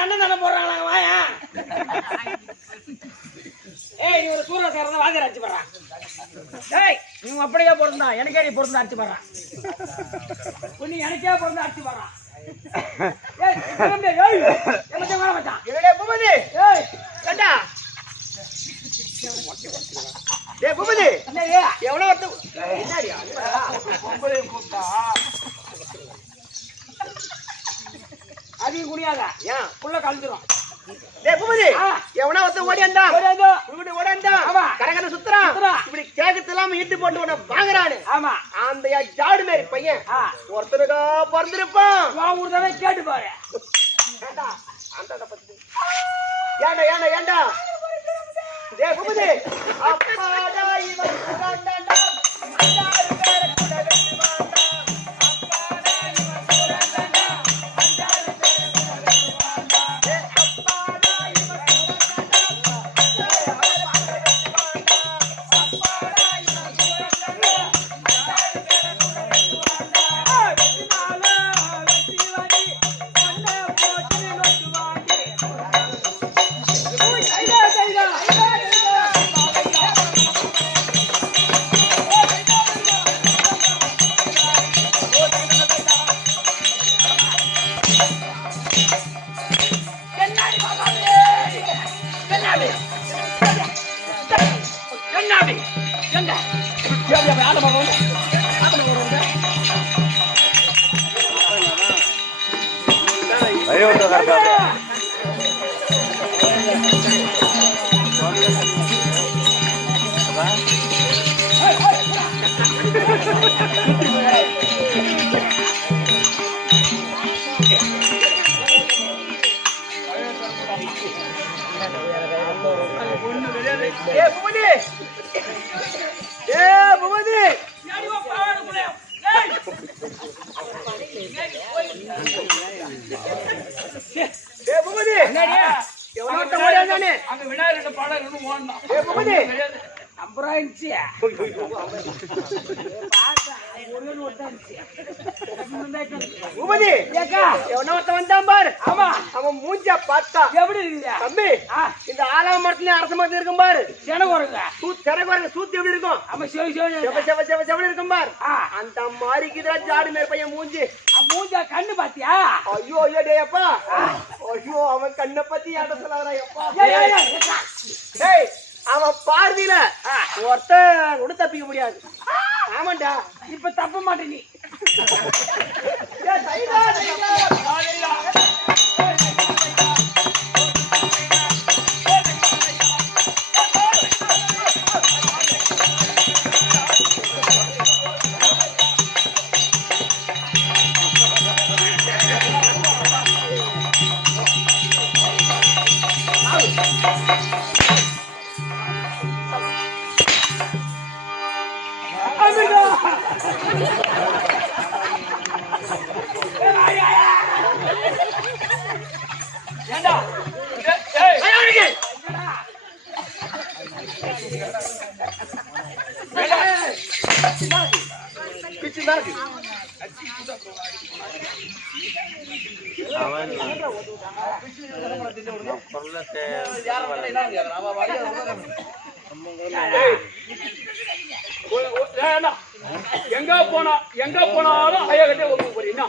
அண்ணன் தானே போடுறாங்க வாயா. ஏய் நீ ஒரு சூரசாரதான் வாதிர அடிச்சு போடுறான். ஏய் நீ அப்படியே பொருந்தா எனக்கே நீ பொருந்தா அடிச்சு போடுறான். நீ எனக்கே பொருந்தா அடிச்சு போடுறான். ஏய் என்ன வர மச்சான் என்னடே பூபதி. ஏய் கண்டா டேய் பூபதி என்னையா எவ்வளவு வரது என்னடியா பொம்பளை கூட்டா அதிக குடியாத ஏன் புள்ள கலந்துரும். டேய் பூபதி எவனா ஒருத்த ஓடியாண்டா உங்கடி ஓடியாண்டா கரகர சுத்துறான் இப்படி கேக்கத்தெல்லாம் ஈட்டு போட்டு உன வாங்குறானே. ஆமா அந்த ஜாடு மாதிரி பையன் ஒருத்தருக்கா பிறந்திருப்பான். வா ஒரு தடவை கேட்டு பாரு. ஏண்டா அந்த பத்தி ஏண்டா ஏண்டா ஏண்டா டேய் பூபதி அப்பாடா இவன் குடாண்டா அஞ்சாறு பேர கூட வெட்டி வாண்டா. அவன் மூஞ்ச பார்த்தா எப்படி தம்பி இந்த ஆலாம மரத்துல அரச மரத்துல இருக்கும் பாரு செனகுரங்க சூத்து எப்படி இருக்கும் செவ இருக்கும் பாரு அந்த மாதிரிக்குதான் ஜாடு மேல பையன் மூஞ்சி மூஞ்சா கண்ணு பாத்தியா. ஐயோ ஐயோ டே அப்பா ஐயோ அவன் கண்ணை பத்தி யாட சொல்லாதா. அவன் பார்வையில ஒருத்தன் கூட தப்பிக்க முடியாது. ஆமாண்டா இப்ப தப்ப மாட்டே நீ. எங்க போனாலும் ஐயா கிட்டே ஒப்பு போறீங்க.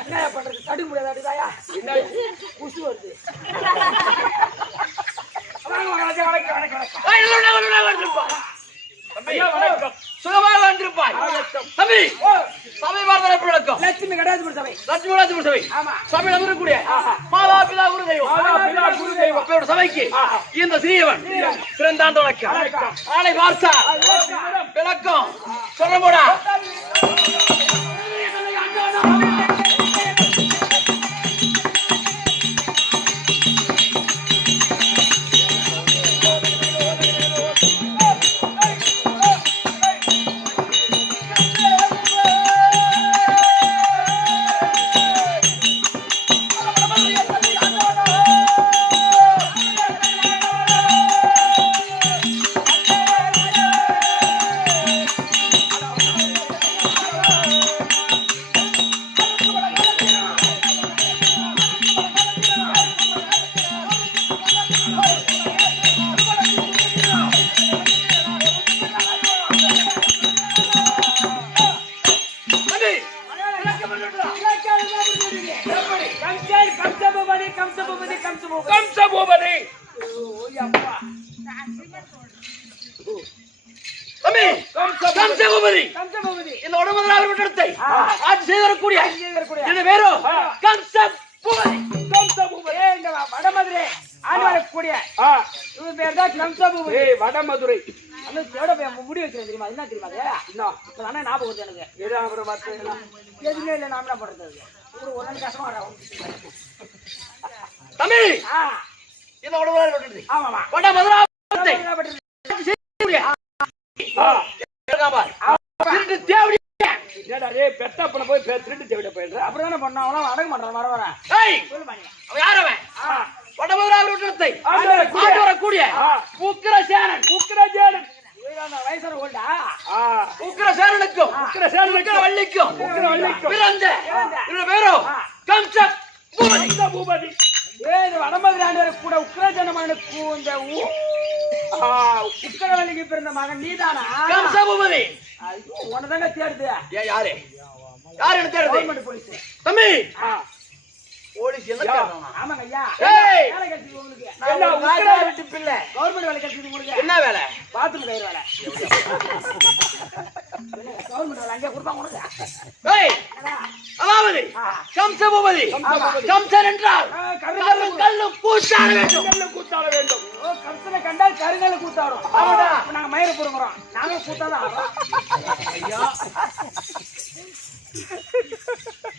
என்ன பண்றது தடுக்க முடியாது. குசு வருது. சுகமாக வந்திருப்பாய் தம்பி. சபை வார்த்தை லட்சுமி கிடையாது சபை. லட்சுமி சபை சபையில் அமரக்கூடிய மாதா பிதா குரு தெய்வம் சபைக்கு இந்த சிறியவன் சிறந்தாந்த வழக்கம் ஆலை வார்த்தா விளக்கம் சொல்ல போடா. வடமதுரை ஆண்டு கூடிய இவன் பேர் தான் கம்சபூபதி. வடமதுரை அந்த தேவட முடி வச்சிருக்கேன் தெரியுமா? என்ன தெரியுமா? அது ஆனா ஞாபகம் வருது எனக்கு. எதுவுமே இல்லை, நான் என்ன பண்றது? ஒரு நாள் கஷ்டமா வர தம்பி. ஆமாமா வடமதுரை பெத்தப்பன போய் திருட்டு தேவையில போயிடுற. அப்புறம் தானே பண்ண அவனா அடங்க மாட்டான். வர வர யாரவன் வடமதுரை கூடிய உக்கிரசேனன். வயசான ஓல்டா உக்கிரசேனனுக்கும் உக்கிரவள்ளிக்கும் பிறந்த பேரும் கம்சபூபதி. வடமதுரை ஆண்டு கூட உக்கிரஜனமனுக்கு இந்த உக்கிரவள்ளிக்கு பிறந்த மகன் நீதானா? கம்சபூபதி. உனதாங்க தேடுது. யாரு என்ன தேடுது? கவர்மெண்ட் போலீஸ் தம்பி. போலீஸ் என்ன ஆமாங்க ஐயா. வேலை கிடைச்சது உங்களுக்கு. கவர்மெண்ட் வேலை கிடைச்சது உங்களுக்கு. என்ன வேலை? பாத்ரூம் கயிறு வேலை. கவர்மெண்ட் வேலை அங்கே கொடுப்பாங்க உனக்கு. அதாவது கம்சபூபதி. கம்சன் என்றால் கல்லும் கூத்தாட வேண்டும். கம்சனை கண்டால் கருங்கல்ல கூத்தாடும். நாங்க மயிரை போடுறோம். நாங்க கூத்தாதான் ஆடுறோம்.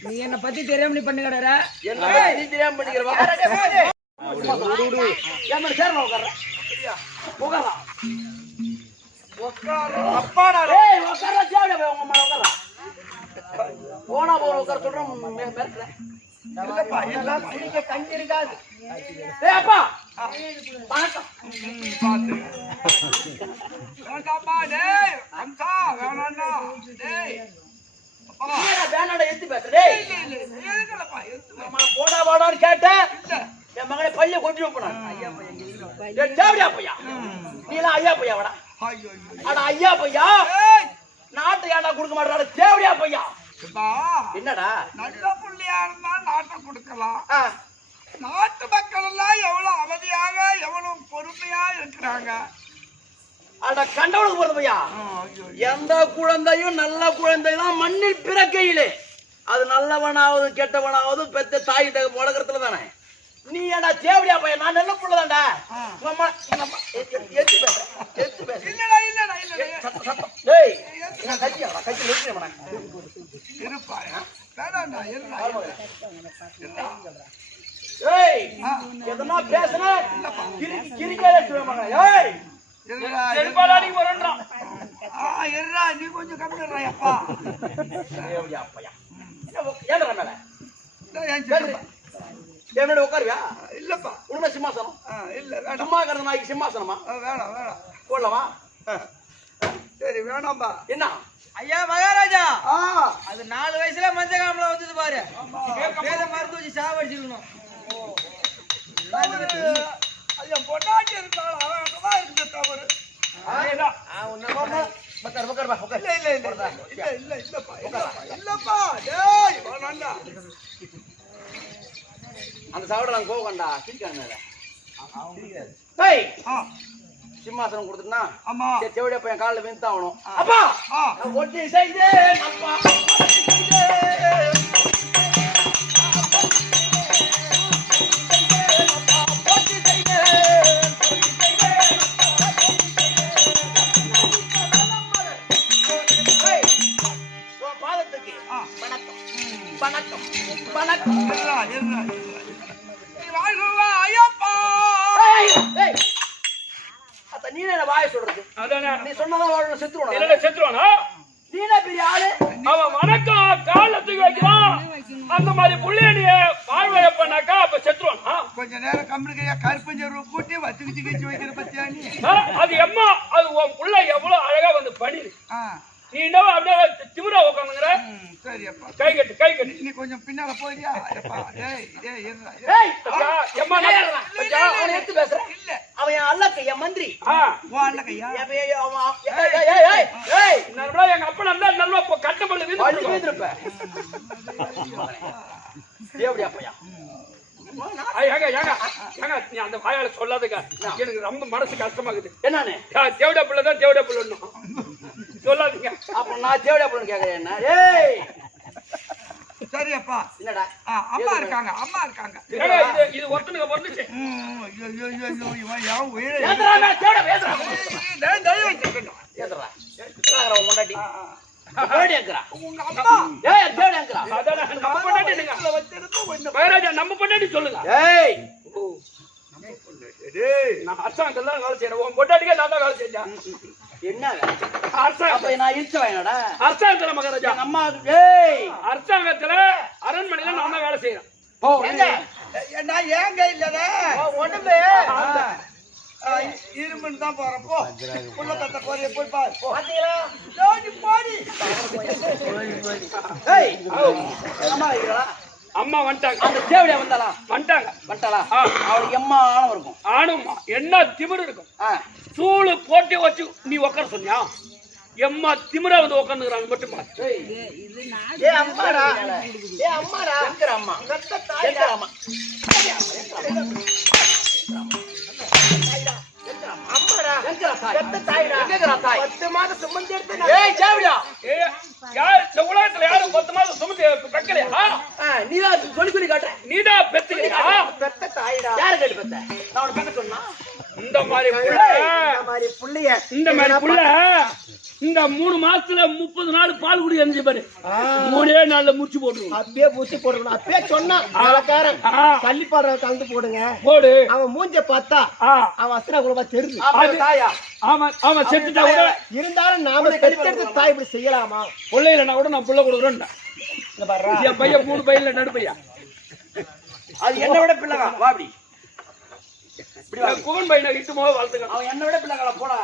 நீ என்ன பத்தி தெரியாம நீ பண்ணி கடற. நீ தெரியாம பண்ணிக்கிறவா போனா போற உட்கார சொல்றோம். தங்கி இருக்காது. அப்பா போடா வாடான்னு கேட்டேன். என் மகனை பையன் கொண்டு போனான். பையா நீ எல்லாம் ஐயா பையா வாடா. ஆனா ஐயா பையா நாட்டை ஏடா கொடுக்க மாட்டாடா. தேவடியா பையா என்னடா? நல்ல புள்ளியா இருந்தா நாட்டை கொடுக்கலாம். நாட்டு மக்கள் எல்லாம் எவ்வளவு அமைதியாக எவ்வளவு பொறுமையா இருக்கிறாங்க. அட கண்டவனுக்கு போறது பையா. எந்த குழந்தையும் நல்ல குழந்தைதான் மண்ணில் பிறக்கையிலே அது நல்லவனாவது கெட்டவனாவது பெத்த தாயிட்ட வளர்க்கறதுல தானே. நீ ஏடா தேவடியா பையன்? நான் நல்ல புள்ளதான்டா. எதனா பேசுன நீ கொஞ்சம் கம்மிடுறாப்பா. உட்காருவியா? இல்லப்பா உன்ன சிம்மாசனம் இல்ல சும்மா இருக்கிறது நாய்க்கு சிம்மாசனமா? வேணாம் வேணாம் போடலாமா? சரி வேணாம்பா. என்ன ஐயா மகாராஜா? அது 4 வயசுல மஞ்ச காமல வந்தது பாரு. வேத மருந்து வச்சு சாவடிச்சிடணும். ஐயா பொண்டாட்டி இருந்தாலும் அவன் இருக்கு தவறு. அந்த சாவிட நாங்க போகண்டா. சிம்மாசனம் கொடுத்துட்டா செவடியா பையன் காலில் விழுந்து ஆகணும். அப்பா ஒட்டி செய்தேன் அப்பா பாதத்துக்கு வணக்கம் வணக்கம் வணக்கம். ஐயப்பா நீ என்ன வாய சொல்றது? நீ சொன்னதான் வாழணும். செத்துருவானா? நீனா பெரிய ஆளு. அவன் வணக்கம் காலத்துக்கு வைக்கிறான். அந்த மாதிரி புள்ளிய வாழ்வழ பண்ணாக்கா அப்ப செத்துருவானா? கொஞ்ச நேரம் கம்பெனிக்கையா கருப்பஞ்சு கூட்டி வச்சுக்கிச்சு கழிச்சு வைக்கிற பத்தியா நீ? அது எம்மா அது உன் புள்ள எவ்வளவு அழகா வந்து பண்ணிடு. நீ என்ன அப்படியே திமிரா உட்காந்துங்கிற? சரியப்பா கை கட்டு நீ கொஞ்சம் பின்னால போயியா? பேசுறேன் இல்ல அவன் என் அல்லக்க என் மந்திரி. எங்க அப்பா நல்லா கட்டப்பள்ளி வீந்திருப்ப தேவடியா பையா. நீ அந்த வாயால சொல்லாதுங்க. எனக்கு ரொம்ப மனசு கஷ்டமாகுது. என்னன்னு தேவடா பிள்ளைதான் தேவடா பிள்ளை சொல்லாதீங்க. அப்ப நான் தேவடியா பிள்ளைன்னு கேக்குறேன். என்ன சரியப்பா. என்னடா அம்மா இருக்காங்க, அம்மா இருக்காங்க. ஏங்க, இது ஒருத்தனுக்கு பிறந்துச்சு. ஐயோ, இவன் ஏன் உயிரை ஏத்துறாடா தேட பேசுறான் தயவு வச்சுக்கணும். ஏத்துறா ஏத்துறா முன்னாடி தேடி ஏக்குறா உங்க அம்மா ஏய் தேடி ஏக்குறா அதானே, நம்ம பொண்டாட்டி என்னங்க? வச்சிருந்து ஒண்ணு. மகாராஜா, நம்ம பொண்டாட்டி சொல்லுங்க. ஏய் நான் அரசாங்கத்துல தான் வேலை செய்யறேன். உன் பொண்டாட்டிக்கே நான் தான் வேலை செஞ்சேன். என்ன அரசாங்கம் அப்ப நான் இழுத்து வாங்கினடா அரசாங்கத்துல மகாராஜா, அம்மா ஏய் அரசாங்கத்துல அரண்மனையில நான் தான் வேலை செய்யறேன். போ எங்க? நான் ஏங்க இல்லதே உடம்பு இருமுன்னு தான் போறேன். போ புள்ள தட்ட போறிய போய் பாரு. போ. பாத்தீங்களா ஜோடி போடி. ஏய் அம்மா இருக்கா அம்மா வந்துட்டாங்க. அந்த தேவடியா வந்தாளா வந்துட்டாங்க. அவளுக்கு எம்மா ஆணம் இருக்கும் ஆணுமா என்ன திமிரு இருக்கும். ஆ சூளு போட்டி வச்சு நீ உட்கார சொன்னியா? எம்மா திமிரா வந்து உட்காந்துக்கிறாங்க மட்டும் பாரு. ஏய் அம்மாடா ஏய் அம்மாடா எங்கற அம்மா கத்த தாய் எங்கற அம்மா அம்மாடா எங்கற தாய் கத்த தாய்டா எங்கற தாய் 10 மாதம் சுமந்து எடுத்து ஏய் தேவடியா ஏய், யார் இந்த உலகத்துல யாரும் 10 மாதம் சுமந்து பெக்கலையா? நீதான் சொல்லி காட்டுற நீதான் பெத்துக்கிறியா? பெத்த தாய்டா யாரு கேட்டு பெத்த நான் உனக்கு பெத்த சொன்னா இந்த மாதிரி புள்ள, இந்த மாதிரி புள்ள இந்த 3 மாசத்துல 30 நாள் பால் குடி எரிஞ்சு பாரு. 3 நாள்ல முடிச்சு போட்டுருவோம். அப்பயே பூச்சி போடுங்க அப்பயே சொன்னா அலக்காரன் பள்ளிப்பாட கலந்து போடுங்க போடு. அவன் மூஞ்ச பார்த்தா அவன் அஸ்ரா குலமா தெரியுது தாயா அவன் செத்துட்டா கூட இருந்தாலும் நாம பெற்றெடுத்த தாய் இப்படி செய்யலாமா பிள்ளையிலனா கூட நான் புள்ள கொடுக்குறேன். என் பையன் 3 பையன்ல நடுப்பையா. அது என்ன விட பிள்ளைங்க வா அப்படி குகன் பையனை இட்டு போக வளர்த்துக்க. அவன் என்ன விட பிள்ளைங்களா போடா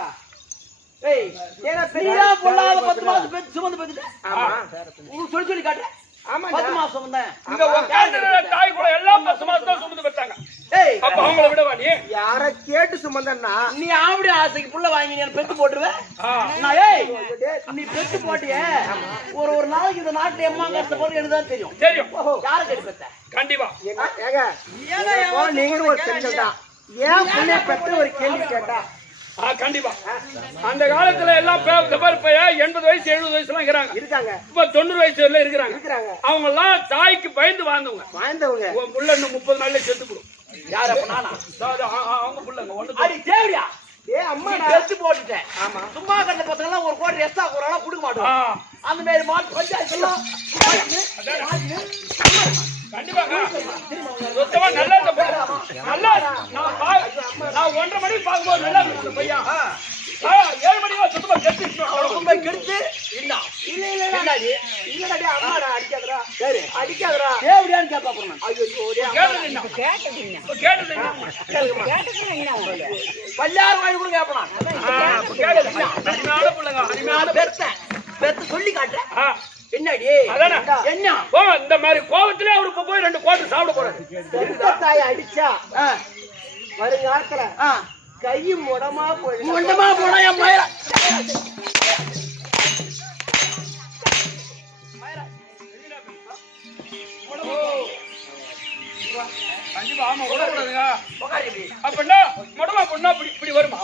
ஏய் ஏனா பெரியா பொல்லாத 10 மாசம் பெத்து சுமந்து பெத்துட்ட ஆமா உங்களுக்கு சொல்லி காட்டு ஆமா 10 மாசம் சுமந்தேன் இங்க உட்கார்ந்திருக்கிற தாய் கூட எல்லாம் 10 மாசம் தான் சுமந்து பெற்றாங்க. ஏய் அப்ப அவங்கள விடவா நீ? யார கேட்டு சுமந்தன்னா நீ ஆவடி ஆசைக்கு புள்ள வாங்கி நீ பெத்து போட்டுருவே நான் ஏய் நீ பெத்து போட்டியே ஒரு நாளைக்கு இந்த நாட்டுல எம்மா கஷ்டப்பட்டு எனக்கு தான் தெரியும் யார கேட்டு பெத்த கண்டிப்பா. ஏங்க நீங்க ஒரு தெரிஞ்சதா ஏன் புள்ள பெத்த ஒரு கேள்வி கேட்டா கண்டிப்பா. அந்த காலத்துல எல்லாம் 80 வயசு 70 வயசுலாம் இருக்காங்க. இப்ப 90 வயசு வரல இருக்கிறாங்க. அவங்க எல்லாம் தாய்க்கு பயந்து வாழ்ந்தவங்க. உன் புள்ள இன்னும் 30 நாள்ல செத்து போடும். யார் அப்ப நானா அவங்க புள்ளங்க ஒண்ணு. அடி தேவடியா ஏய் அம்மா நான் எடுத்து போட்டுட்டேன். ஆமா சும்மா கண்ட பசங்க எல்லாம் ஒரு கோடி ரெஸ்டா போறானா கொடுக்க மாட்டோம். அந்த மாதிரி மாட்டு பஞ்சாயத்து எல்லாம் கண்டிப்பாங்க. சுத்தமா நல்லா இருந்த நல்லா நான் 1:30 மணிக்கு பார்க்கும்போது நல்லா இருந்த பையன் 7 மணிக்கு சுத்தமா கெடுத்து என்ன இல்லடா அம்மாடா அடிக்காதடா சரி அடிக்காதடா தேவடியான்னு கேட்பா போறேன். ஐயோ கேட்டது பல்லார் வாங்கி கூட கேட்பனா அருமையான பிள்ளைங்க அருமையான பெத்த சொல்லி காட்டுறேன் என்னடி என்ன இந்த மாதிரி கோவத்திலே அவரு போய் 2 கோட்டு சாப்பிட போறாரு. தாய் அடிச்சா வருங்காலத்துல கை முடமா போனா என் மயிரா கண்டிப்பா ஆமா விடக்கூடாதுங்க. அப்படின்னா மொடமா பொண்ணா இப்படி வருமா?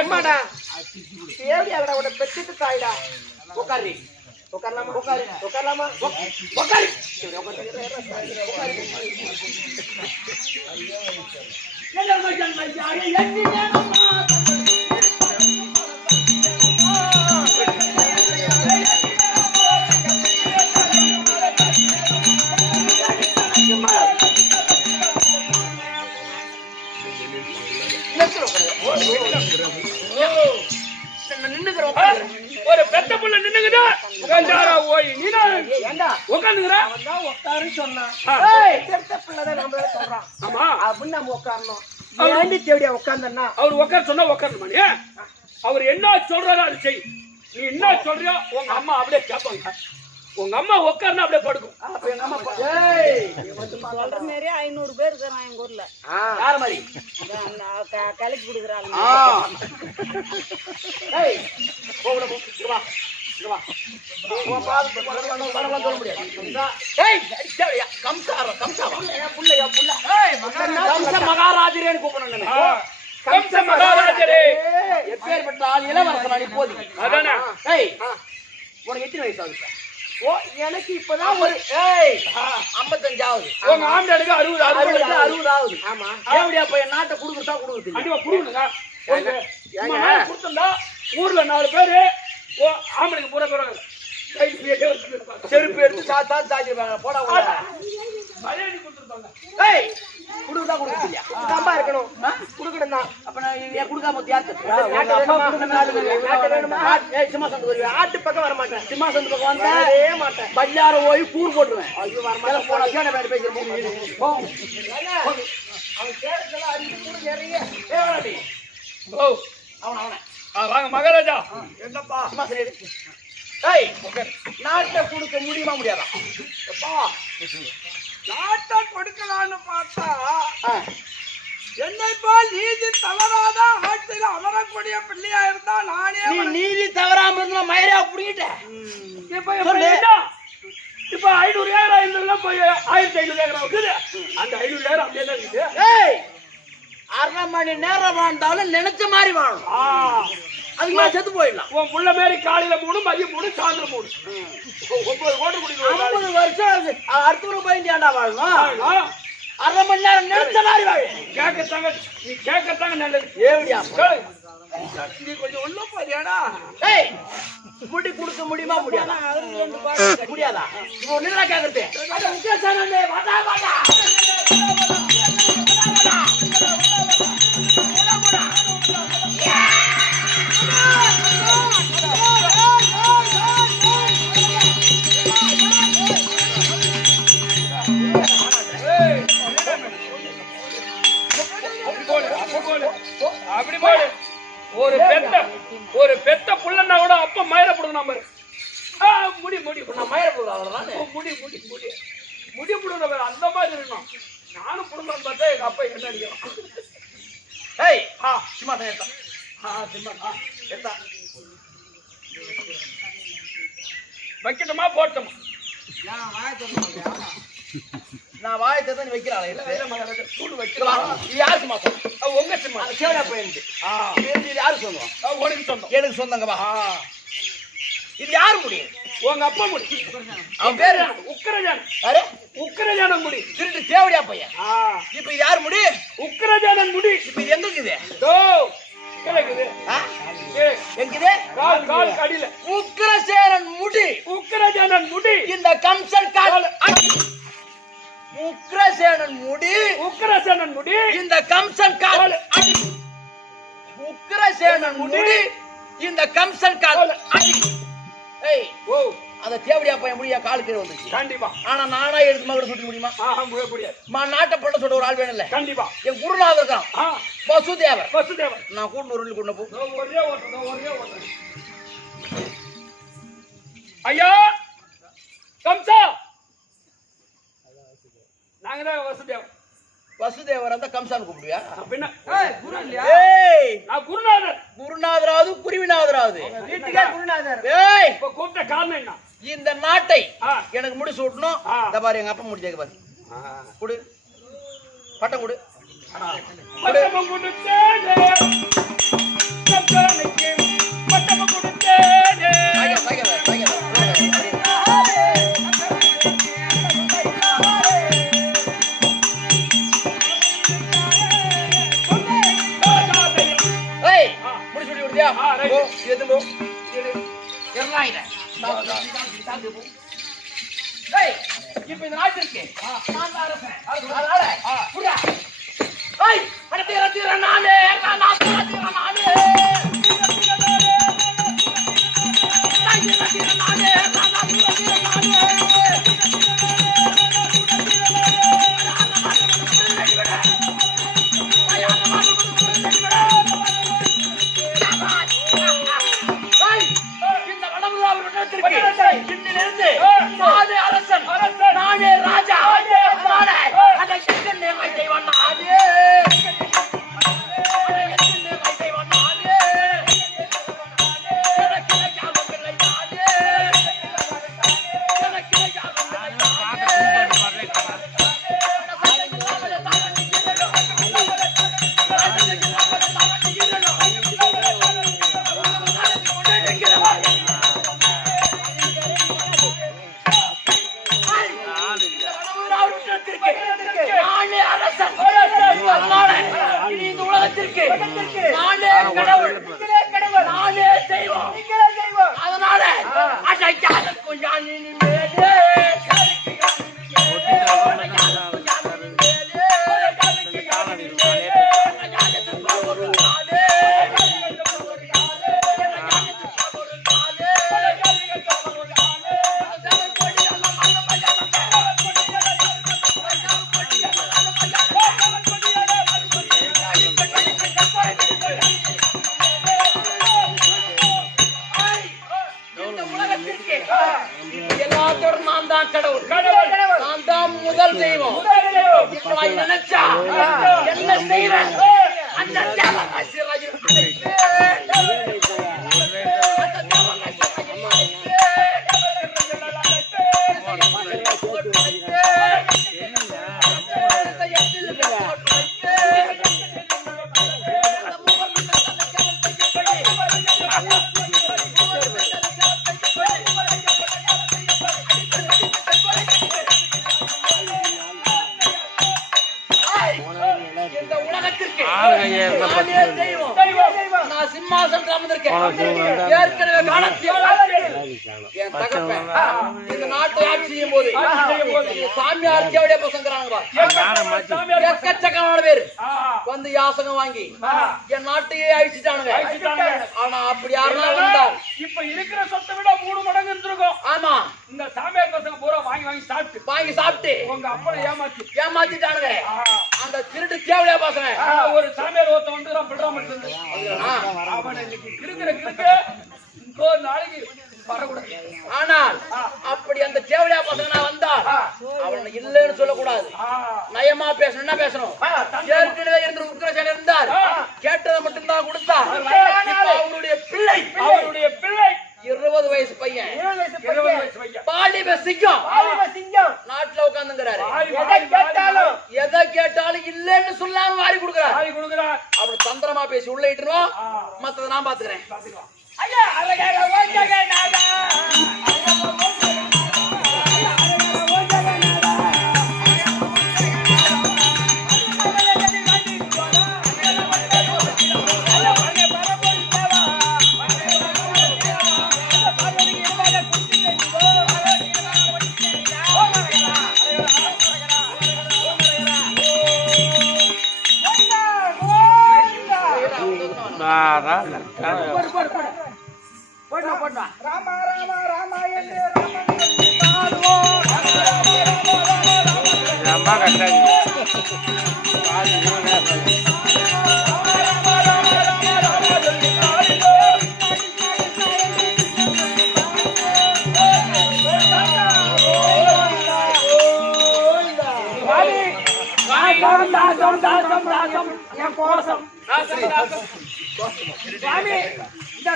அம்மாடா தேவடியாடா உன்னை பெற்றுட்டு தாய்டா உட்காரி உட்காரலாமா உட்காரலாமா உட்காரி ஒரு பெத்த புள்ள நின்னுக்குது உட்கார்ந்தாரா ஓய் நீ உட்காந்துங்கற உட்காருன்னு சொன்னா பெத்த பிள்ளைதான் நம்மள சொல்றான் ஆமா அப்படின்னு நம்ம உட்காரணும் ஏண்டி தேவடியா உட்கார்ந்தன்னா அவர் உட்கார சொன்னா உட்காரணுமா நீ? அவர் என்ன சொல்றாரோ அது செய். நீ என்ன சொல்றியோ உங்க அம்மா அப்படியே கேட்பாங்க. உங்க அம்மா உட்கார்னா அப்படியே படுக்கும். அப்ப எங்க அம்மா ஏய் சொல்ற மாதிரி 500 பேர் இருக்காங்க எங்க ஊர்ல. யார மாதிரி கலக்கி குடுக்குறாங்க. ஏய் போடா வா வா ஓ பாத்து பரவல சொல்ல முடியாது. ஏய் அடிச்சா கம்சாவா புள்ளையா புள்ள ஏய் மகாராஜரேன்னு கூப்பிடுறாங்க. கம்ச மகாராஜரே எப்பேற்பட்ட ஆள் இளவரசன் இப்போது அதானே ஏய் உனக்கு எத்தனை வயசு ஆகுது ஓ எனக்கு இப்பதான் ஒரு 55 ஆகுது உங்க ஆண்டாளுக்கு 60 ஆகுது ஆமா எப்படியா பையன் நாட்டை குடுக்குறதா குடுக்குறது கண்டிப்பா குடுங்க கொடுத்தா ஊர்ல 4 பேரு ஆம்பளைக்கு பூரா போறாங்க செருப்பு எடுத்து சாத்தா சாச்சிருப்பாங்க போடா மரியாதை கொடுத்துருப்பாங்க ஏய் குடுக்குறதா குடுக்குறது இல்லையா தாம்பா இருக்கணும் குடுக்கணும் தான் அப்ப நான் ஏன் குடுக்காம யாரு சிம்மாசனத்துக்கு வருவேன் ஆட்டு பக்கம் வர மாட்டேன் சிம்மாசனத்து பக்கம் வந்தா வரவே மாட்டேன் பல்லார போய் கூர் போட்டுருவேன் ஐயோ வர மாட்டேன் போன கேன பேர் பேசுறேன் அவன் கேரட்லாம் அடிச்சு கூட நிறைய ஓ அவன வாங்க மகாராஜா என்னப்பா சிம்மாசனம் எடு ஏய் நாட்டை கொடுக்க முடியுமா முடியாதா நாட்டை கொடுக்கலான்னு பார்த்தா என்னை போல் நீதி தவறாத ஆட்சியில் அமரக்கூடிய பிள்ளையா இருந்தா நானே நீ நீதி தவறாம இருந்தா மயிரா புடிங்கிட்டேன் இப்ப என்ன இப்ப 500 ஏக்கரா இருந்தெல்லாம் போய் 1500 ஏக்கரா இருக்குது அந்த 500 ஏக்கரா அப்படியே தான் இருக்குது ஏய் 1/2 மணி நேரம் வாழ்ந்தாலும் நினைச்ச மாதிரி வாழணும் அதுக்கு மேல செத்து போயிடலாம் உன் புள்ள மாரி காலையில 3 மதியம் 3 சாயந்தரம் 3 9 கோடி குடிக்கணும் 50 வருஷம் அடுத்த ரூபாய் ஏன்டா வாழணும் 1/2 மணி நேரம் நினைச்ச மாதிரி வாழ நீ கேட்கத்தாங்க நல்லது ஏவிடியா நீ கொஞ்சம் உள்ள போறியாடா ஏய் முடி கொடுக்க முடியுமா முடியாதா முடியாதா இப்போ ஒண்ணு கேக்குறது முக்கியஸ்தானே வாடா வாடா அப்படி போடு ஒரு பெத்த புள்ளன்னா கூட அப்ப மயிர போடுங்க நம்ம முடி நான் மயிர போடுறேன் முடி புடுங்க அந்த மாதிரி இருக்கணும் நானும் புடுங்கன்னு பார்த்தா எங்க அப்பா என்ன அடிக்கிறோம் ஏய் சிம்மாசனம் ஏத்தா வைக்கட்டுமா போட்டோமா நான் வாயத்தை தான் வைக்கிறாள் சூடு வைக்கலாம் யாரு சிம்மாசனம் உங்க சிம்மா சேவரா பையனுக்கு இது யாரு சொந்தம் உனக்கு சொந்தம் எனக்கு சொந்தங்கப்பா இது யாரு முடியும் உங்க அப்பா முடி அவன் பேரு உக்கரஜான் யாரு உக்கரஜானன் முடி திருட்டு தேவடியா பையன் இப்ப இது யாரு முடி உக்கரஜானன் முடி இப்ப இது எங்க இருக்குது கிடக்குது எங்குது கால் கடியில உக்கிரசேனன் முடி உக்கரஜானன் முடி இந்த கம்சன் கால் உக்கிரசேனன் முடி உக்கரசேனன் முடி இந்த கம்சன் கால் உக்கிரசேனன் முடி இந்த கம்சன் கால் ஏய் ஓ அந்த தேவடியா பையன் முடியா கால் கீழே வந்துச்சு கண்டிப்பா ஆனா நானா எடுத்து மகட சுட்டி முடியுமா முடியாது நாட்டை பண்ண சொல்ற ஒரு ஆள் வேணும்ல கண்டிப்பா என் குருநாதர் இருக்கான் வசுதேவர் நான் கூண்டு ஒரு கொண்டு போ ஒரே ஓட்டம் ஐயா கம்சா நாங்க தான் வசுதேவர் அந்த கம்சான் கூப்பிடுவியா பின்ன குரு இல்லையா நான் குருநாதர் குருநாதராவது குருவிநாதராவது வீட்டுக்கே குருநாதர் ஏய் இப்ப கூப்பிட்ட காரணம் என்ன இந்த நாட்டை எனக்கு முடிச்சு விட்டணும் இந்த பாரு எங்க அப்பா முடிச்சேங்க பாரு குடு பட்டம் குடு பட்டம் கொடுத்தேனே கம்சானுக்கு பட்டம் கொடுத்தேனே இப்ப இந்த நாட்டு இருக்கு நானே அரசன் நானே ராஜா அதை செய்வான் நானே எல்லாத்தோடும் நான் தான் கடவுள், நான் தான் முதல் தெய்வம். இப்ப நான் நினைச்சா என்ன செய்யறேன்? அந்த இந்த உலகத்திற்கு நானே தெய்வம். நான் சிம்மாசனத்தில் அமர்ந்திருக்கேன். ஏற்கனவே என் தகப்பன் இந்த நாட்டை ஆட்சி செய்யும் போது சாமியார் தேவடைய பசங்கிறாங்க. எக்கச்சக்கமான பேர் வந்து யாசகம் வாங்கி என் நாட்டையே அழிச்சிட்டானுங்க. ஆனா அப்படி யாரெல்லாம் வந்தால் இப்ப இருக்கிற சொத்தை விட 3 மடங்கு இருந்திருக்கும். ஆமா, இந்த சாமியார் பசங்க பூரா வாங்கி சாப்பிட்டு உங்க அப்பனை ஏமாத்திட்டானுங்க. அந்த திருட்டு தேவடைய பசங்க ஒரு சாமியார் ஒருத்த வந்து பிடுறாம அவனை இன்னைக்கு கிறுக்கு நாளைக்கு வரக்கூடாது. ஆனால் அப்படி அந்த தேவடைய பசங்க நான் வந்தா அவனை இல்லைன்னு சொல்லக்கூடாது. நயமா பேசணும்னா பேசணும். ஏற்கனவே இருந்து உக்ரசேன இருந்தார், கேட்டதை மட்டும்தான் கொடுத்தார். அவருடைய பிள்ளை 20 வயசு பையன், பாலிப சிங்கம் நாட்டுல உட்கார்ந்துங்கிறாரு. எதை கேட்டாலும் இல்லன்னு சொல்லாம வாரி கொடுக்கிறார். அப்படி தந்திரமா பேசி உள்ள இட்டுருவோம். மத்ததை நான் பாத்துக்கிறேன். ராமா ராமா ராமா என்று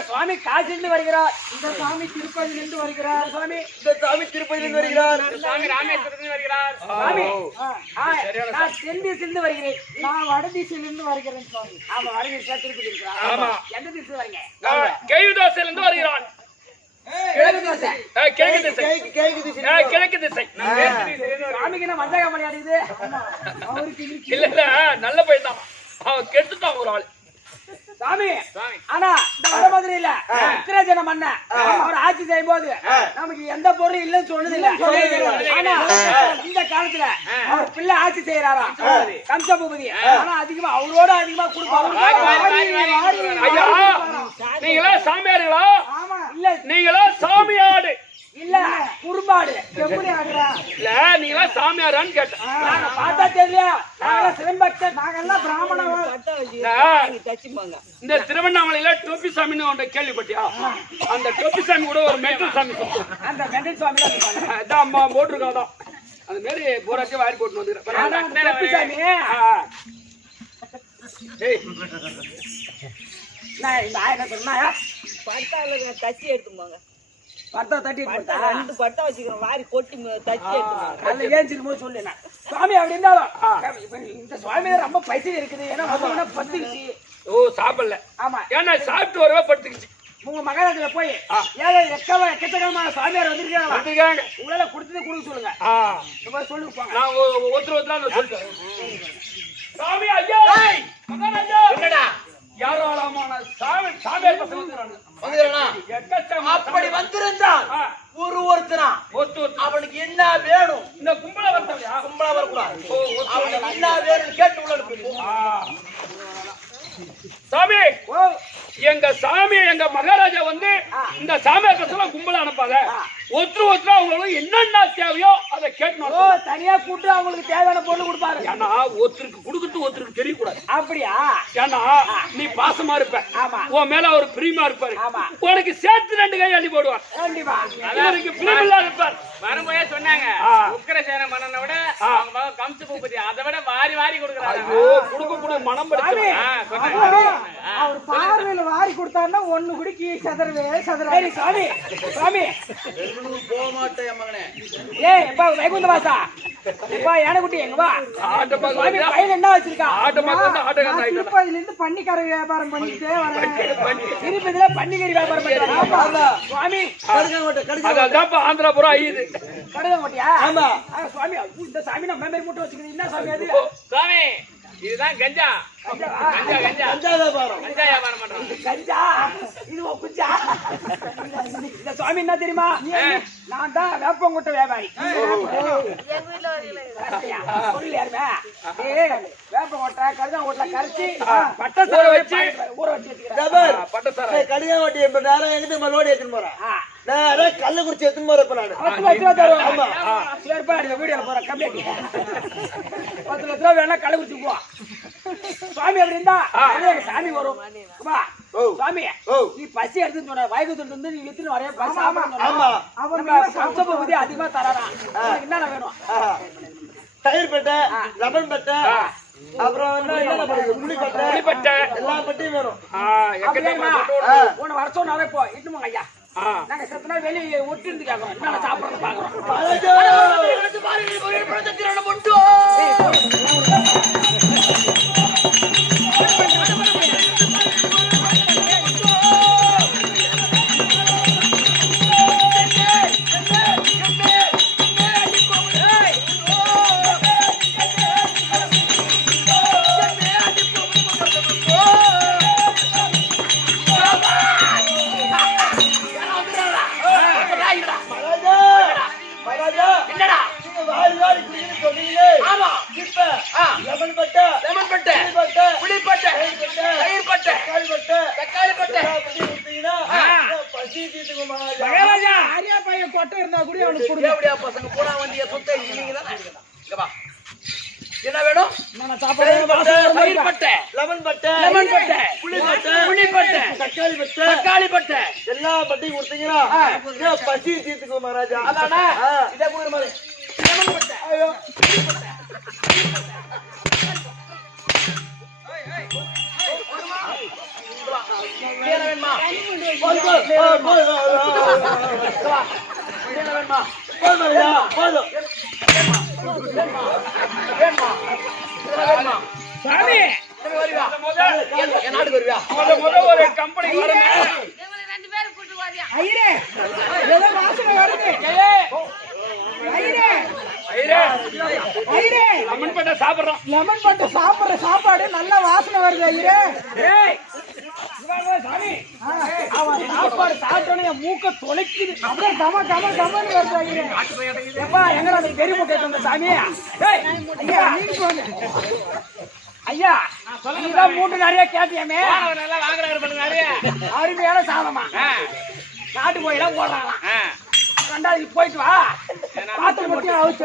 சுவாமி காசிலிருந்து வருகிறார். இந்த சாமி திருப்பதியிலிருந்து வருகிறார். சுவாமி இந்த சாமி திருப்பதியிலிருந்து வருகிறார். சாமி ராமேஸ்வரத்திலிருந்து வருகிறார். சாமி நான் தென்திசையிலிருந்து வருகிறேன். நான் வடதிசையிலிருந்து வருகிறேன். சுவாமி ஆமா, வடதிசை திருப்பதி இருக்கிறார். ஆமா, எந்த திசை வரீங்க? கிழக்கு வருகிறான். கிழக்கு திசை. சாமிக்கு என்ன மஞ்சள் மலையாடுது? இல்ல நல்ல பையன் தான், அவன் கெட்டுட்டான் ஒரு ஆள். சாமி ஆனா இந்த வட மதுரையில உக்ரசேன மன்னன் அவர் ஆட்சி செய்யும் போது நமக்கு எந்த பொருளும் இல்லைன்னு சொன்னது இல்ல. ஆனா இந்த காலத்துல அவர் பிள்ளை ஆட்சி செய்யறாரா கம்சபூபதி. ஆனா அதிகமா அவரோட அதிகமா கொடுப்பாங்க. நீங்களா சாமியாருங்களா? இல்ல நீங்களா சாமியாடு? இல்ல குறும்பாடு. எப்படி ஆடுறா? இல்ல நீங்களா சாமியாரான்னு கேட்டேன். நாங்க பார்த்தா தெரியல. நாங்க சிவபக்தர், நாங்கெல்லாம் பிராமணர். இந்த திருவண்ணாமலையில டோப்பி சாமின்னு ஒன்றை கேள்விப்பட்டியா? அந்த டோப்பி சாமி கூட ஒரு மெண்டல் சாமி. அந்த மெண்டல் சாமி தான் அம்மா போட்டிருக்காதான். அந்த மாதிரி போராட்டி வாரி போட்டு வந்துக்கிறேன். என்ன சொன்னா தச்சி எடுத்துப்பாங்க. பட்டா தட்டி 2 பட்டா வச்சுக்கிறோம். வாரி கொட்டி தச்சி எடுத்துப்பாங்க. ஏஞ்சிருக்கும் போது சொல்லுங்க சுவாமி அப்படி இருந்தாலும் இந்த சுவாமி ரொம்ப பைசா இருக்குது. ஏன்னா பத்துக்குச்சு. ஓ சாப்பிடல. ஆமா, ஏன்னா சாப்பிட்டு வரவே படுத்துக்குச்சு. உங்க மகாராஜ்ல போய் ஏதோ எக்கச்சக்கமான சுவாமியார் வந்திருக்காங்க. உங்களால கொடுத்தது கொடுக்க சொல்லுங்க. சொல்லுங்க நான் ஒருத்தர் சொல்லிட்டேன். சாமி ஐயா, என்னடா யாரோளமான சாமியார் பசங்க அப்படி வந்திருந்தால் ஒத்துனா அவனுக்கு என்ன வேணும்? இந்த கும்பல வரத்தலையா? கும்பலா வரக்கூடாது. அவனுக்கு என்ன வேணும்னு கேட்டு உள்ள அனுப்பு. சாமி, எங்க சாமி எங்க மகாராஜா வந்து இந்த சாமியாக்கெல்லாம் கும்பல அனுப்பாத, ஒருத்தர் அவங்களுக்கு என்னென்ன தேவையோ அதை கேட்கணும். தனியா கூட்டு அவங்களுக்கு தேவையான பொருள் கொடுப்பாரு. ஏன்னா ஒருத்தருக்கு கொடுக்கறது ஒருத்தருக்கு தெரியக்கூடாது. அப்படியா? ஏன்னா நீ பாசமா இருப்ப, ஆமா. உன் மேல ஒரு பிரியமா இருப்பாரு, ஆமா. உனக்கு சேர்த்து 2 கை அள்ளி போடுவார். கண்டிப்பா அவருக்கு பிரியமில்லா இருப்பார். வரும்போதே சொன்னாங்க உக்கிரசேன மன்னனை விட கம்ச பூபதி அதை விட வாரி வாரி கொடுக்குறாங்க. கொடுக்க மனம் அவர் பார்வையில வாரி கொடுத்தாருன்னா ஒண்ணு கூட கீ சதறவே சதறாரு. சாமி சாமி போக மாட்டேன் மகனே. ஏய் எப்பா வைகுந்த வாசா, எப்பா யானைக்குட்டி எங்க வா. சாமி பையன் என்ன வச்சிருக்கா? திருப்பதில இருந்து பன்னிக்கறி வியாபாரம் பண்ணிட்டே வரேன். திருப்பதில பன்னிக்கறி வியாபாரம் பண்றாங்க சுவாமி. அதான் ஆந்திராபுரம் ஐயுது கடுதங்கோட்டியா? ஆமா சுவாமி. இந்த சாமி நம்ம மாதிரி மூட்டை வச்சுக்கிறது என்ன சாமி அது? சுவாமி இதுதான் கஞ்சா. கஞ்சா கஞ்சா கஞ்சா வியாபாரம். கஞ்சா வியாபாரம் பண்றாங்க. கஞ்சா இது குஞ்சா. இந்த சுவாமி என்ன தெரியுமா? நான் தான் வேப்பங்குட்டை வியாபாரி. வேப்பங்கொட்டை கருதாங்கொட்டை கரைச்சி பட்டை வச்சு ஊற வச்சு வச்சுக்கிறேன். கடிகாவட்டி இப்ப நேரம் எங்கிட்ட மலோடி எடுத்துன்னு போறேன். நேரம் கள்ளக்குறிச்சி எடுத்துன்னு போறேன். இப்ப நான் 10 லட்சம் வீடியோ போறேன். கம்ப்ளீட் 10 லட்ச ரூபா வேணா கள்ளக்குறிச்சி போ. சுவாமி அப்படி இருந்தா சாமி வரும். சுவாமி நீ பசி எடுத்துன்னு சொன்ன வயகுத்து வந்து நீ எடுத்துன்னு வரைய பசி. அவன் அதிகமா தரான். என்னென்ன வேணும்? தயிர் பெட்டை, லெமன் பெட்டை, அப்புறம் புளிப்பட்டை, எல்லா பட்டையும் வரும். உன வருஷம் நாவே போ இட்டுமாங்க ஐயா. நாங்க செத்தனா வெளியே ஒட்டி இருந்து கேட்கறோம். என்ன சாப்பிடறது பாக்குறோம். என்ன வேணும்? தக்காளி பட்டை எல்லா பட்டையும் கொடுத்தீங்கன்னா பசி தீர்த்துக்கோ மகாராஜா. இதை கொடுக்குற மாதிரி ஒரு கம்பெனி லெமன் பட்டை சாப்பிடுறோம். லெமன் பட்டை சாப்பிடுற சாப்பாடு நல்ல வாசனை வருது ஐயரே. அவன் சாப்பாடு சாப்பிட்டோன்னு என் மூக்க தொலைக்குது. அப்படியே கம கம கமன்னு வருது ஐயரே. எப்பா எங்கடா நீ பெரிய மூட்டை எடுத்து வந்த சாமி? ஐயா நீதான் மூட்டை நிறைய கேட்டியாமே. நல்லா வாங்குறாரு நிறைய அருமையான சாதமா நாட்டு போயெல்லாம் போடுறாங்களாம். 2வது போயிட்டு வா. பாத்திரம் மட்டும் அவிச்சு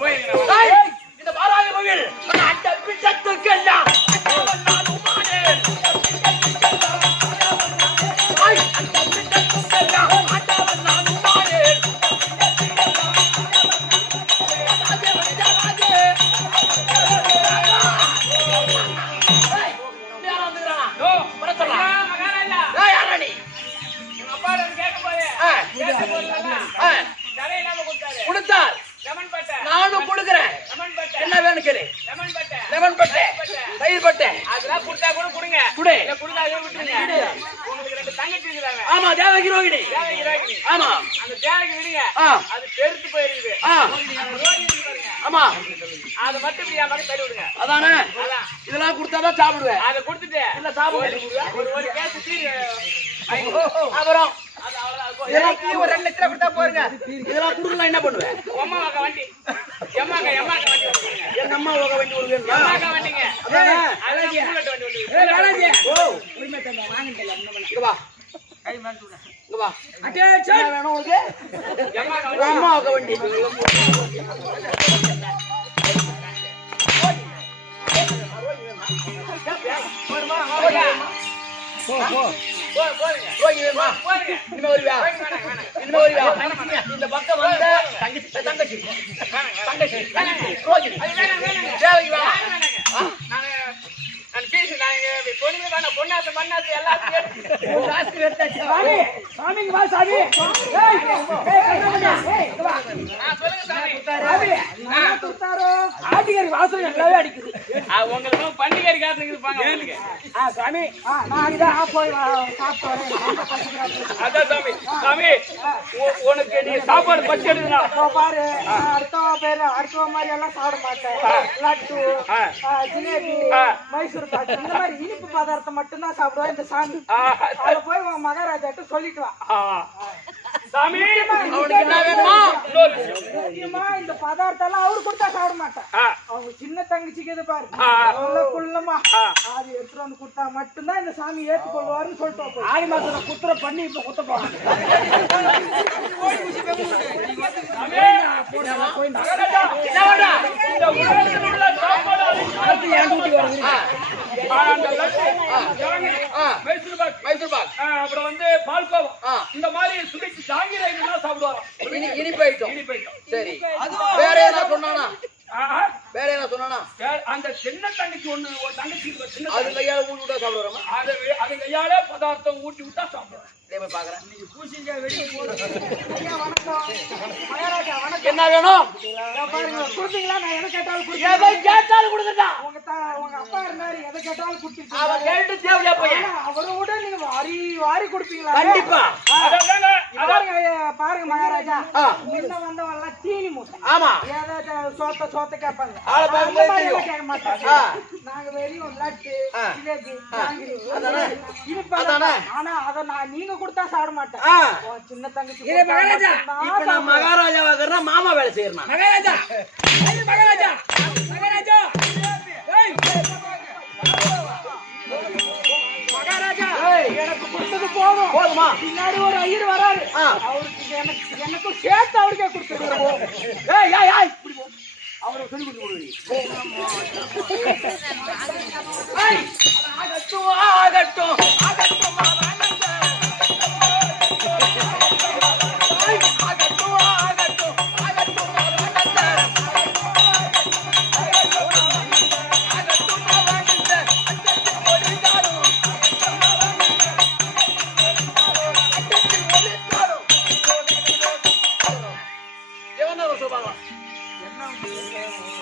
போயிருங்க. இந்த பாராய மகள் அந்த பிச்சத்துக்கெல்லாம் கொடுத்தார். நானும் கொடுக்கிறேன். என்ன வேணும் கேளு. லெமன் பட்டை, தயிர் பட்டை அதெல்லாம் கொடுத்தா கூட கொடுங்க. குடு. கொடுத்தாவே விட்டுருங்க. உங்களுக்கு 2 தங்கச்சி இருக்கிறாங்க. ஆமா தேவகி ரோகிணி. ஆமா அந்த தேவகி விடுங்க. அது பெருத்து போயிருக்குது. ஆமா அதை மட்டும் இப்படி என் பக்கம் தள்ளி விடுங்க. அதானே இதெல்லாம் கொடுத்தாதான் சாப்பிடுவேன். அதை கொடுத்துட்டு இல்ல சாப்பிடுவேன். ஒரு கேஸ் தீரி அப்புறம் அது அவ்வளவுதான், அது போதும். இதெல்லாம் ஒரு 2 லட்சம் கொடுத்தா போறீங்க. இதெல்லாம் குடுக்கலாம் என்ன பண்ணுவேன்? அம்மாவாக்க வண்டி எம்மாக்க வண்டி வந்துருங்க. எங்க அம்மா உங்க வண்டி கொடுக்கணுமா? எம்மாக்க வண்டிங்க அதானே? அதெல்லாம் புல்லட் வண்டி வந்து ஏய் பாலாஜி ஓ உரிமை தந்தா வாங்கிட்டல என்ன பண்ண இங்க வா கை மேல தூக்கு. இங்க வா. அட்டேன்ஷன் என்ன வேணும் உங்களுக்கு? எம்மாக்க உங்க அம்மா உங்க வண்டி. போறீங்க. இனிமே வருவியா? இனிமே வருவியா? இந்த பக்கம் வந்த தங்கச்சி ரோஜினி. தேவைக்கு வா. நான் பேசி நான் பொண்ணு வேணாம் பொண்ணாசு மண்ணாசு எல்லாத்தையும் ஜாஸ்தி எடுத்தாச்சு. சாமி சாமிங்க வா சாமி ஏய் கண்ணா ஏய் இங்க வா சொல்லுங்க சாமி. சாமி நான் துத்தாரோ ஆட்டிகரி வாசல் நல்லாவே அடிக்குது உங்களுக்கு பண்டிகை காத்துக்கு இருப்பாங்க உங்களுக்கு. சாமி நான் இதான் போய் சாப்பிட்டு வரேன் அதான் சாமி சாமி உனக்கு நீ சாப்பாடு பச்சு எடுக்கா பாரு அடுத்த மாதிரி எல்லாம் சாப்பிட மாட்டேன் லட்டு ஜிலேபி மைசூர் பாக்கு இந்த மாதிரி இனிப்பு பதார்த்தம் மட்டும்தான் சாப்பிடுவா இந்த சாமி அத போய் உங்க மகாராஜாட்ட சொல்லிக்கலாம் சாமி அவனுக்கு என்ன வேணுமா? முக்கியமா இந்த பதார்த்தம் எல்லாம் அவரு கொடுத்தா சாப்பிட மாட்டேன் அவங்க சின்ன தங்கச்சிக்கு இது பாரு குள்ளமா அது எடுத்துட்டு வந்து கொடுத்தா மட்டும்தான் இந்த சாமி ஏற்றுக்கொள்வாருன்னு சொல்லிட்டு ஆடி மாசத்துல குத்துற பண்ணி இப்ப குத்த போறாங்க அப்புறம் வந்து பால்கோவா இந்த மாதிரி சுவைக்கு ஜாங்கிர இதெல்லாம் சாப்பிடுவாங்க. இனிப்பு ஐட்டம். சரி. வேற என்ன சொன்னானா? வேற என்ன சொன்னானா? அந்த சின்ன தங்கச்சி ஒரு தங்கச்சி இருக்கு, சின்ன அது கையால ஊட்டி விட்டா சாப்பிடுறோமா? அது கையால பதார்த்தம் ஊட்டி விட்டா சாப்பிடுறோம். பாக்குறேன். மகாராஜா வணக்கம் என்ன வேணும்? பாருங்க கொடுத்தீங்களா நான் எதை கேட்டாலும் எதை கேட்டாலும் கொடுத்துட்டா. உங்க அப்பா இருந்தாரு எதை கேட்டாலும் கொடுத்துட்டு அவன் கேட்டு தேவையா பையன்? அவரை விட நீங்க வாரி வாரி கொடுப்பீங்களா கண்டிப்பா. பாருங்க மகாராஜா முன்ன வந்தவங்க எல்லாம் தீனி மூட்டை ஆமா. ஏதாவது சோத்த கேட்பாங்க ஆளை பார்க்கும் போது அந்த மாதிரி தெரியும். கேட்க மாட்டாங்க நாங்க வெறும் லட்டு ஜிலேபி ஜாங்கிரி இனிப்பு ஆனா அத நீங்க கொடுத்தா சாப்பிட மாட்டேன் சின்ன தங்கச்சி மகாராஜா இப்ப நான் மகாராஜா வாக்குறேன்னா மாமா வேலை செய்யறேன். மகாராஜா மகாராஜா மகாராஜா மகாராஜா எனக்கு கொடுத்தது போதும் போதுமா? பின்னாடி ஒரு ஐயர் வராரு அவருக்கு எனக்கும் சேர்த்து அவருக்கே கொடுத்துருவோம் இப்படி போ அவரை சொல்லி கொடுத்து ஆகட்டும் ஆகட்டும் ஆகட்டும்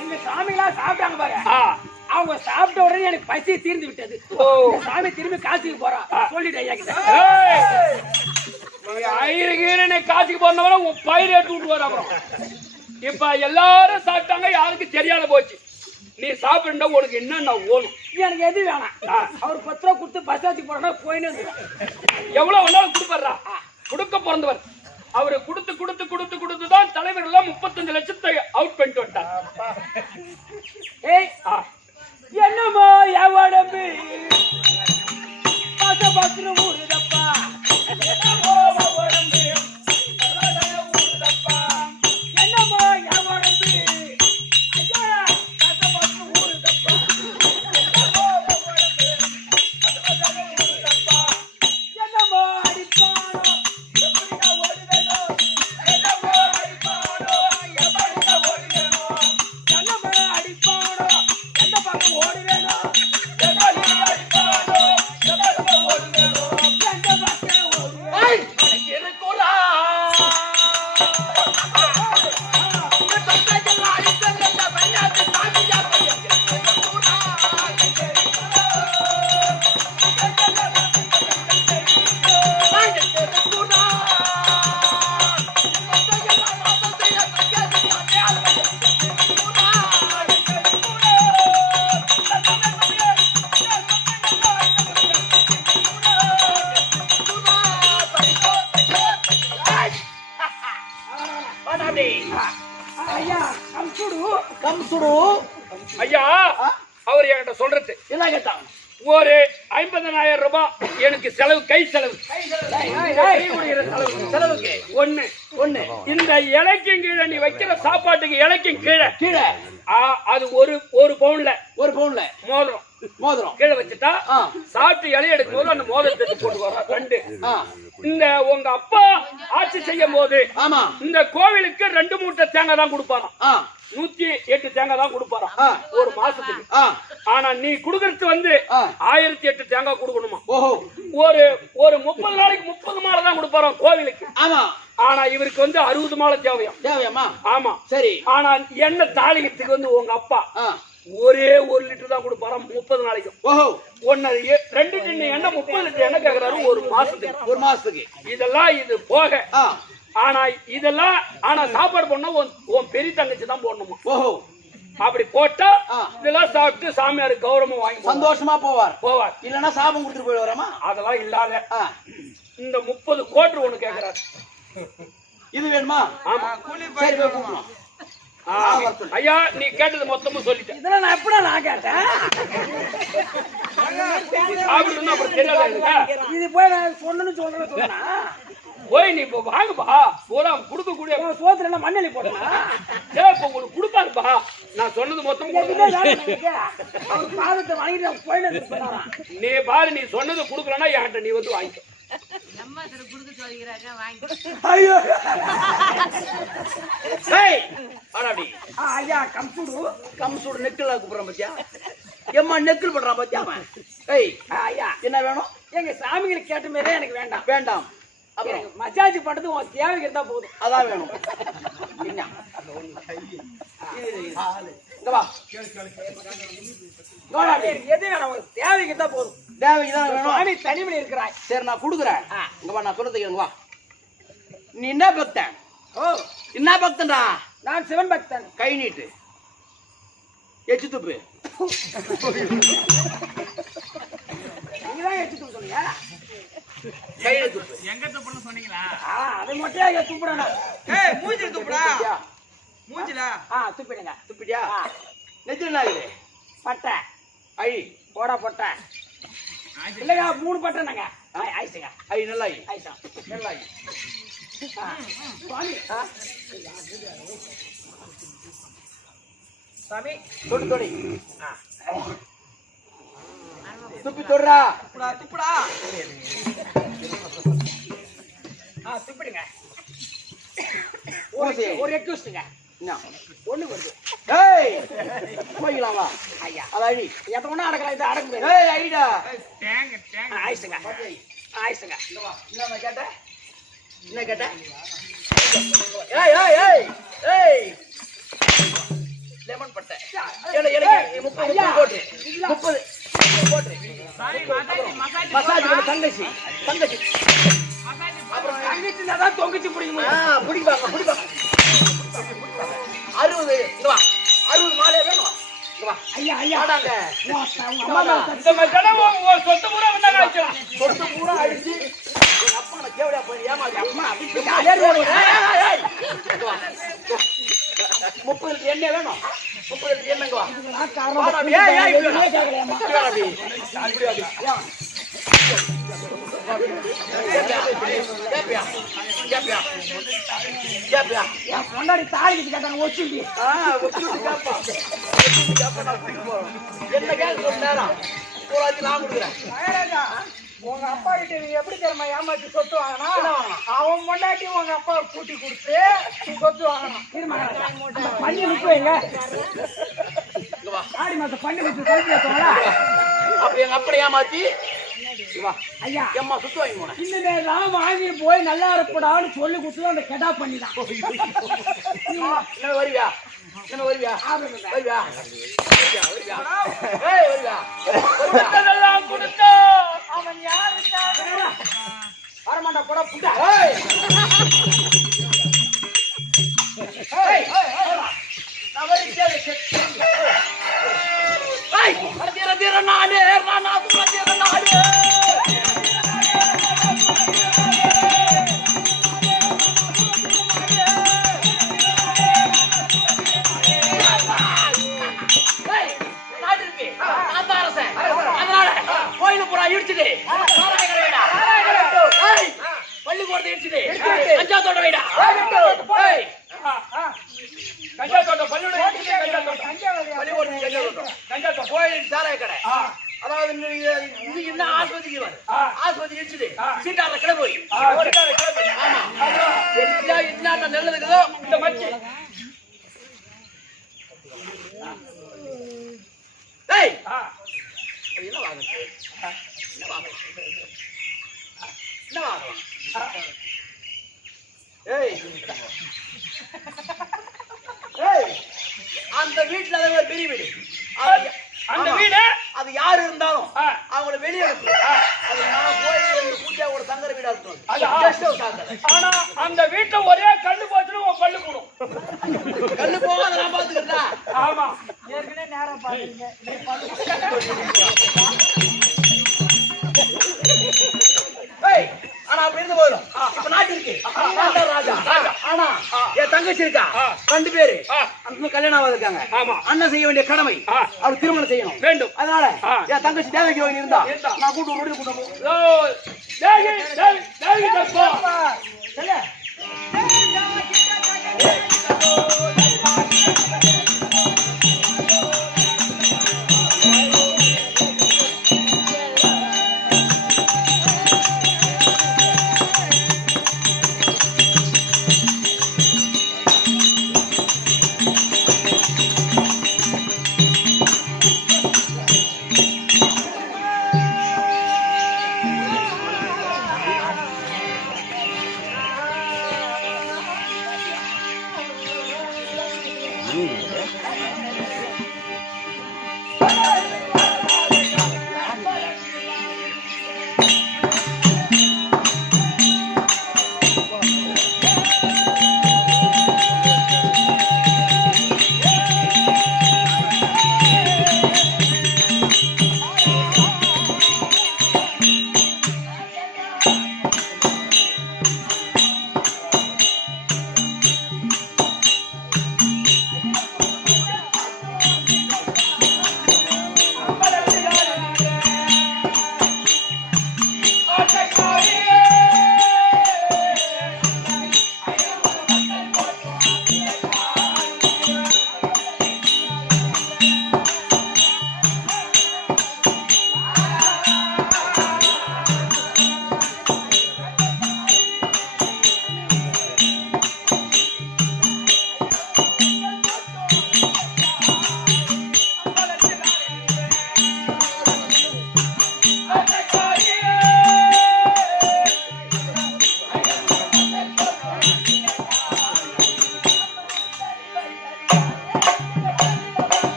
எங்க சாமிலாம் சாப்பிட்டாங்க பாரு அவங்க சாப்பிட்ட உடனே எனக்கு பசி தீர்ந்து விட்டது சாமி திரும்பி காசிக்கு போறா சொல்லிட்டு ஐயா கிட்ட ஐயருகீரனை காசிக்கு போறவன உன் பயிர் எடுத்து விட்டு வர. அப்புறம் இப்ப எல்லாரும் சாப்பிட்டாங்க, யாருக்கு தெரியாத போச்சு. நீ சாப்பிடுண்டா உனக்கு என்னன்னா ஓணும்? எனக்கு எது வேணாம் அவர் 10 ரூபா கொடுத்து பஸ் ஆச்சு போறா போயின்னு எவ்வளவு வேணாலும் கொடுப்பாரா? கொடுக்க பிறந்தவர் அவரு கொடுத்து கொடுத்து கொடுத்து கொடுத்துதான் தலைவர் எல்லாம் 35 லட்சத்தை அவுட் பண்ணிட்டு வந்தார். ஏய் என்னமோ என் உடம்பு பசு ஊருதப்பா என்னமோ என் உடம்பு ஐயா பசு ஊருதப்பா என்னமோ அடிப்பானோ எப்படியா ஓடுவேனோ என்னமோ அடிப்பானோ எப்படியா ஓடுவேனோ என்னமோ அடிப்பானோ எந்த பக்கம் ஓடுவேனோ என்னமோ அடிப்பானோ எந்த பக்கம் ஓடுவேனோ எந்த பக்கம் ஓடுவேனோ இருக்குடா. ஐயா கம்சுடு கம்சுடு ஐயா அவர் என்கிட்ட சொல்றது என்ன கேட்டான்? ஒரு 50,000 ரூபாய் எனக்கு செலவு, கை செலவு, செலவுக்கு ஒண்ணு இந்த இலைக்கும் கீழே நீ வைக்கிற சாப்பாட்டுக்கு இலைக்கும் கீழே கீழே அது ஒரு பவுன்ல மோதிரம் கீழே வச்சுட்டா சாப்பிட்டு இலை எடுக்கும் போது அந்த மோதிரத்தை போட்டு வர 2. இந்த உங்க அப்பா ஆட்சி செய்யும் போது ஆமா இந்த கோவிலுக்கு 2 மூட்டை தேங்காய் தான் கொடுப்பாராம். 108 தேங்காய் தான் கொடுப்பாராம் ஒரு மாசத்துக்கு. ஆனா நீ குடுக்கறது 1008 தேங்காய் கொடுக்கணுமா? ஒரு 30 நாளைக்கு 30 மாலை தான் கொடுப்பாராம் கோவிலுக்கு. ஆமா ஆனா இவருக்கு 60 மாலை தேவையாமா? ஆமா சரி. ஆனா எண்ணெய் தாளிக்கிறதுக்கு உங்க அப்பா ஒரே 1 லிட்டர் தான் கொடுப்பாராம் 30 நாளைக்கு. 2 டின்னு எண்ணெய் 30 லிட்டர் எண்ணெய் கேக்குறாரு ஒரு மாசத்துக்கு. இதெல்லாம் இது போக ஆனா சாப்பாடு பண்ணா உன் பெரிய தங்கச்சி தான் போடணுமா? அப்படி போட்டா இதெல்லாம் சாப்பிட்டு சாமியார் கௌரவமா வாங்கி சந்தோஷமா போவார். இல்லன்னா சாபம் கொடுத்துட்டு போயிடுவாராமா? அதெல்லாம் இல்லாத இந்த 30 கோட்டு ஒண்ணு கேக்குறாரு. இது வேணுமா? ஆமா. சரி போகணும். ஐயா நீ கேட்டது மொத்தமும் சொல்லிட்டேன். இதெல்லாம் நான் எப்படா நான் கேட்டேன்? அப்புறம் தெரியாது. இது போய் நான் சொன்னா போய் நீ இப்போ வாங்கப்பா, பூரா கொடுக்கக்கூடிய சோத்துல என்ன மண்ணெளி போட்டா இப்போ உங்களுக்கு கொடுப்பாருப்பா. நான் சொன்னது மொத்தம் பாதத்தை வாங்கிட்டு நீ பாரு, நீ சொன்னது கொடுக்கலன்னா என்கிட்ட நீ வந்து வாங்கிக்க. ஐயா கம்சுடு நெக்கில் கூப்பிடுறான் பத்தியா? எம்மா நெக்கில் பண்றான் பத்தியா? ஐயா என்ன வேணும்? எங்க சாமிகளுக்கு கேட்ட மாதிரியே எனக்கு வேண்டாம். அப்புறம் மசாஜ் பண்றது உன் தேவைக்கு இருந்தா போதும். அதான் வேணும். எது வேணும்? தேவைக்கு இருந்தா போதும். தேவைக்குதான் வேணும். சுவாமி தனிமையில் இருக்கிறாய். சரி நான் கொடுக்குறேன். நான் சொல்றது வா. நீ என்ன பக்தன்? என்ன பக்தன்டா? நான் சிவன் பக்தன். கை நீட்டு. எச்சு துப்பு. நீங்கதான் எச்சு துப்பு சொன்னீங்க. கையில துப்பு. எங்க துப்புன்னு சொன்னீங்களா? அதை மட்டும் துப்புடணும். மூஞ்சில துப்புடா. மூஞ்சில துப்பிடுங்க. துப்பிட்டியா? நெத்தில பட்டை ஐ போடா பட்டை இல்லைங்க 3 பட்டைங்க. ஐசுங்க ஐ நல்லா ஐசா நல்லா சாமி தொடி துப்பி தொடுறா. துப்புடா. துப்பிடுங்க. ஊசி. ஒரு ரெக்வெஸ்ட்ங்க. ஒண்ணு வருது. போய்க்கலாமா? ஐயா அது அடி எத்தனை அடக்கலாம், இது அடக்க முடியாது. ஐடா ஆயிடுச்சுங்க ஆயிடுச்சுங்க. என்ன கேட்ட? என்ன கேட்ட? லெமன் பட்டை 30 போட்டு 30 போட்டு மசாஜ் பண்ண தங்கச்சி அப்புறம் தங்கச்சினா தான் தொங்கச்சி பிடிக்கும். பிடிப்பாங்க 60 இங்க வா. 60 மாலை வேணும். இங்க வா. ஐயா ஐயா வாடாங்க. இந்த மாதிரி சொத்து பூரா வந்தா காய்ச்சலாம். சொத்து பூரா அடிச்சு எங்க அப்பா நான் கேவடியா போய் ஏமாத்தி அம்மா அப்படி 30 எண்ணெய் வேணும். 30 எண்ணெய் வா. முன்னாடி தாளிக்கு கேட்டாங்க ஒச்சுண்டி. என்ன கேட்க நேரம் நான் கொடுக்குறேன். உங்க அப்பா கிட்ட நீங்க எப்படி தெரியுமா ஏமாத்தி சொத்து வாங்கணும்? அவன் முன்னாடி உங்க அப்பா கூட்டி கொடுத்து சொத்து வாங்கணும். பண்ணி நிற்குவீங்க ஆடி மாசம் பண்ணி நிற்று சொல்லியா? அப்ப எங்க அப்படி ஏமாத்தி ஐயா எம்மா சுத்து வாங்கி போனேன். இன்னும் வாங்கி போய் நல்லா இருப்படான்னு சொல்லி கொடுத்து அந்த கெடா பண்ணிதான். என்ன வருவியா? என்ன வருவியா? வருவியா? கொடுத்தா அவன் யாருக்காக வரமாட்டா கூட புட்டா. நானே பத்தி நினைச்சது சீட்டால கிளம்பு ஆமா எல்லா இன்னாட்ட நல்லதுக்குதோ இந்த மச்சி டேய் ஆ என்ன வாங்குறது என்ன வாங்கலாம் ஏய் ஏய் அந்த வீட்ல அது ஒரு பெரிய வீடு அந்த வீடு அது யாரு இருந்தாலும் ஆ. அவங்கள வெளியே அனுப்பு அது நான் போய் பூஜா ஒரு தங்குற வீடா இருக்கும் அது கெஸ்ட் ஹவுஸ் ஆகுது ஆனா அந்த வீட்டை ஒரே கல்லு போச்சுன்னு உன் பல்லு போடும் கண்ணு போகாத நான் பாத்துக்கிறேன் ஆமா ஏற்கனவே நேரம் பாருங்க ஏய் ஆனா அப்படி இருந்து போயிடும் இப்ப நாட்டு இருக்கு நான் தான் ராஜா ஆனா என் தங்கச்சி இருக்கா 2 பேரு அண்ணன் கல்யாணம் ஆகாதுக்காங்க ஆமா அண்ணன் செய்ய வேண்டிய கடமை அவர் திருமணம் செய்யணும் வேண்டும் அதனால என் தங்கச்சி தேவைக்கு வாங்கி இருந்தா நான் கூட்டு ரோடு கூட்டு ஓ தேவி தேவி தேவி தப்பா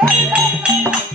Hey!